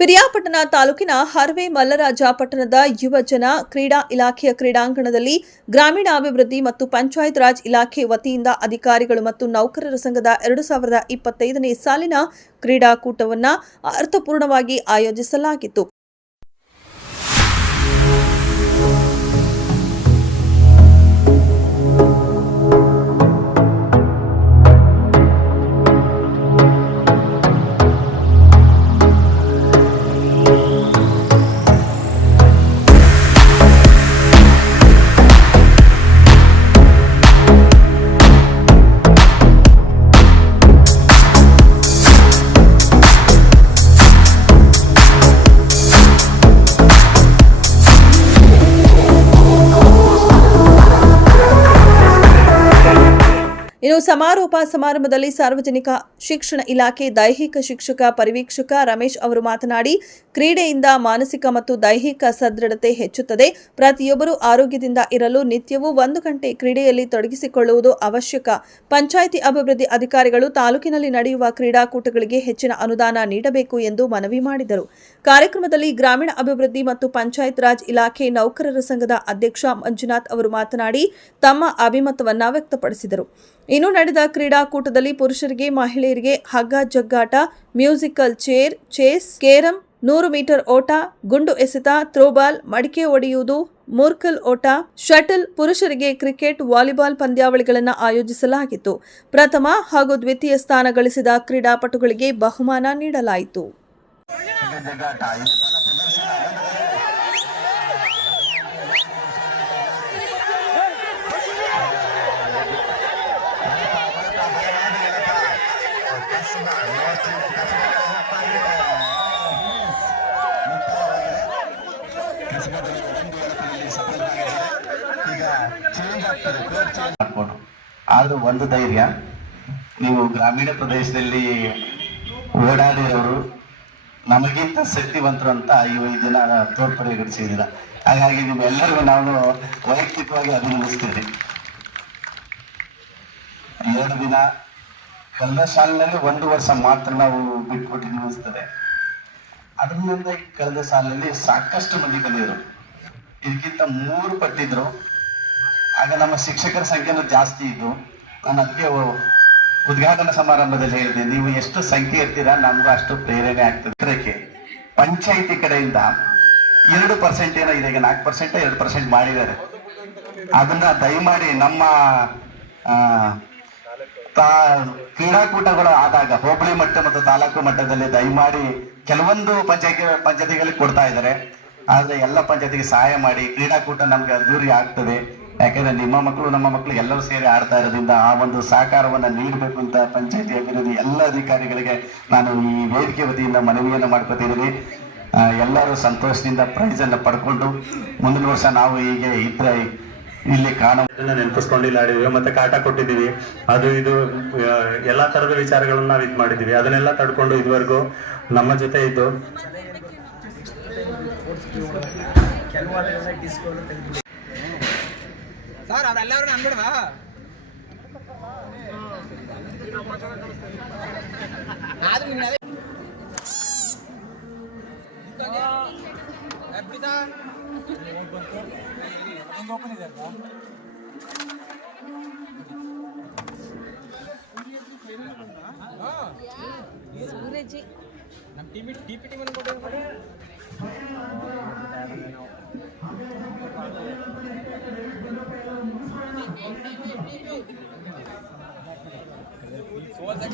ಪಿರಿಯಾಪಟ್ಟಣ ತಾಲೂಕಿನ ಹರ್ವೆ ಮಲ್ಲರಾಜ ಪಟ್ಟಣದ ಯುವಜನ ಕ್ರೀಡಾ ಇಲಾಖೆಯ ಕ್ರೀಡಾಂಗಣದಲ್ಲಿ ಗ್ರಾಮೀಣಾಭಿವೃದ್ಧಿ ಮತ್ತು ಪಂಚಾಯತ್ ರಾಜ್ ಇಲಾಖೆ ವತಿಯಿಂದ ಅಧಿಕಾರಿಗಳು ಮತ್ತು ನೌಕರರ ಸಂಘದ 2025ನೇ ಸಾಲಿನ ಕ್ರೀಡಾಕೂಟವನ್ನು ಅರ್ಥಪೂರ್ಣವಾಗಿ ಆಯೋಜಿಸಲಾಗಿತ್ತು. ಇನ್ನು ಸಮಾರೋಪ ಸಮಾರಂಭದಲ್ಲಿ ಸಾರ್ವಜನಿಕ ಶಿಕ್ಷಣ ಇಲಾಖೆ ದೈಹಿಕ ಶಿಕ್ಷಕ ಪರಿವೀಕ್ಷಕ ರಮೇಶ್ ಅವರು ಮಾತನಾಡಿ, ಕ್ರೀಡೆಯಿಂದ ಮಾನಸಿಕ ಮತ್ತು ದೈಹಿಕ ಸದೃಢತೆ ಹೆಚ್ಚುತ್ತದೆ. ಪ್ರತಿಯೊಬ್ಬರು ಆರೋಗ್ಯದಿಂದ ಇರಲು ನಿತ್ಯವೂ 1 ಗಂಟೆ ಕ್ರೀಡೆಯಲ್ಲಿ ತೊಡಗಿಸಿಕೊಳ್ಳುವುದು ಅವಶ್ಯಕ. ಪಂಚಾಯಿತಿ ಅಭಿವೃದ್ಧಿ ಅಧಿಕಾರಿಗಳು ತಾಲೂಕಿನಲ್ಲಿ ನಡೆಯುವ ಕ್ರೀಡಾಕೂಟಗಳಿಗೆ ಹೆಚ್ಚಿನ ಅನುದಾನ ನೀಡಬೇಕು ಎಂದು ಮನವಿ ಮಾಡಿದರು. ಕಾರ್ಯಕ್ರಮದಲ್ಲಿ ಗ್ರಾಮೀಣ ಅಭಿವೃದ್ಧಿ ಮತ್ತು ಪಂಚಾಯತ್ ರಾಜ್ ಇಲಾಖೆ ನೌಕರರ ಸಂಘದ ಅಧ್ಯಕ್ಷ ಮಂಜುನಾಥ್ ಅವರು ಮಾತನಾಡಿ ತಮ್ಮ ಅಭಿಮತವನ್ನ ವ್ಯಕ್ತಪಡಿಸಿದರು. ಇನ್ನು ನಡೆದ ಕ್ರೀಡಾಕೂಟದಲ್ಲಿ ಪುರುಷರಿಗೆ, ಮಹಿಳೆಯರಿಗೆ ಹಗ್ಗ ಜಗ್ಗಾಟ, musical chair, chess, carrom, 100 metre ಓಟ, ಗುಂಡು ಎಸೆತ, ಥ್ರೋಬಾಲ್, ಮಡಿಕೆ ಒಡೆಯುವುದು, ಮೂರ್ಕಲ್ ಓಟ, ಶಟಲ್, ಪುರುಷರಿಗೆ ಕ್ರಿಕೆಟ್, ವಾಲಿಬಾಲ್ ಪಂದ್ಯಾವಳಿಗಳನ್ನು ಆಯೋಜಿಸಲಾಗಿತ್ತು. ಪ್ರಥಮ ಹಾಗೂ ದ್ವಿತೀಯ ಸ್ಥಾನ ಗಳಿಸಿದ ಕ್ರೀಡಾಪಟುಗಳಿಗೆ ಬಹುಮಾನ ನೀಡಲಾಯಿತು. ಆದ್ರೂ ಒಂದು ಧೈರ್ಯ, ನೀವು ಗ್ರಾಮೀಣ ಪ್ರದೇಶದಲ್ಲಿ ಓಡಾಡಿರೋರು ನಮಗಿಂತ ಶಕ್ತಿವಂತರು ಅಂತ 5 ದಿನ ತೋರ್ಪಡಿಸಿದ್ದೀರ. ಹಾಗಾಗಿ ನಿಮ್ಮೆಲ್ಲರಿಗೂ ನಾವು ವೈಯಕ್ತಿಕವಾಗಿ ಅಭಿನಂದಿಸ್ತೀವಿ. 2 ದಿನ ಕಳೆದ ಸಾಲಿನಲ್ಲಿ 1 ವರ್ಷ ಮಾತ್ರ ನಾವು ಬಿಟ್ಬಿಟ್ಟು ನಿಲ್ಲಿಸ್ತೇವೆ. ಅದರಿಂದ ಕಳೆದ ಸಾಲಿನಲ್ಲಿ ಸಾಕಷ್ಟು ಮಂದಿ ಕಲಿಯರು, ಇದಕ್ಕಿಂತ 3 ಪಟ್ಟಿದ್ರು. ಆಗ ನಮ್ಮ ಶಿಕ್ಷಕರ ಸಂಖ್ಯೆನೂ ಜಾಸ್ತಿ ಇದ್ದು, ನಾನು ಅದಕ್ಕೆ ಉದ್ಘಾಟನಾ ಸಮಾರಂಭದಲ್ಲಿ ಹೇಳಿದೆ, ನೀವು ಎಷ್ಟು ಸಂಖ್ಯೆ ಇರ್ತೀರಾ ನಮಗೂ ಅಷ್ಟು ಪ್ರೇರಣೆ ಆಗ್ತದೆ. ಪಂಚಾಯಿತಿ ಕಡೆಯಿಂದ 2% ಏನೋ ಇದೆ, ಈಗ 4% 2% ಮಾಡಿದ್ದಾರೆ. ಅದನ್ನ ದಯಮಾಡಿ ನಮ್ಮ ಕ್ರೀಡಾಕೂಟಗಳು ಆದಾಗ ಹೋಬಳಿ ಮಟ್ಟ ಮತ್ತು ತಾಲೂಕು ಮಟ್ಟದಲ್ಲಿ ದಯಮಾಡಿ ಕೆಲವೊಂದು ಪಂಚಾಯತಿಗಳಿಗೆ ಕೊಡ್ತಾ ಇದ್ದಾರೆ. ಆದ್ರೆ ಎಲ್ಲ ಪಂಚಾಯತಿಗೆ ಸಹಾಯ ಮಾಡಿ, ಕ್ರೀಡಾಕೂಟ ನಮ್ಗೆ ಅದ್ದೂರಿ ಆಗ್ತದೆ. ಯಾಕಂದ್ರೆ ನಿಮ್ಮ ಮಕ್ಕಳು ನಮ್ಮ ಮಕ್ಕಳು ಎಲ್ಲರೂ ಸೇರಿ ಆಡ್ತಾ ಇರೋದ್ರಿಂದ ಆ ಒಂದು ಸಹಕಾರವನ್ನ ನೀಡಬೇಕು ಅಂತ ಪಂಚಾಯತಿ ಅಭಿವೃದ್ಧಿ ಎಲ್ಲ ಅಧಿಕಾರಿಗಳಿಗೆ ನಾನು ಈ ವೇದಿಕೆ ವತಿಯಿಂದ ಮನವಿಯನ್ನ ಮಾಡ್ಕೊತಿದ್ದೀನಿ. ಎಲ್ಲರೂ ಸಂತೋಷದಿಂದ ಪ್ರೈಸ್ ಅನ್ನ ಪಡ್ಕೊಂಡು ಮುಂದಿನ ವರ್ಷ ನಾವು ಹೀಗೆ ಇದ್ರೆ ಇಲ್ಲಿ ನೆನಪಿಸ್ಕೊಂಡಿಲ್ಲ ಆಡಿದ್ವಿ, ಮತ್ತೆ ಕಾಟ ಕೊಟ್ಟಿದ್ದೀವಿ, ಅದು ಇದು ಎಲ್ಲಾ ತರದ ವಿಚಾರಗಳನ್ನ ನಾವು ಇದು ಮಾಡಿದೀವಿ. ಅದನ್ನೆಲ್ಲ ತಡ್ಕೊಂಡು ಇದುವರೆಗೂ ನಮ್ಮ ಜೊತೆ ಇದ್ದು ಸರ್ ಅದೆಲ್ಲರೂ ಅನ್ಬಿಡ್ವಾ ಸೂರಜಿ ನಮ್ಮ ಟಿಪಿಟಿ ಮನೆ ಕೊಟ್ಟಿದ್ದಾರೆ.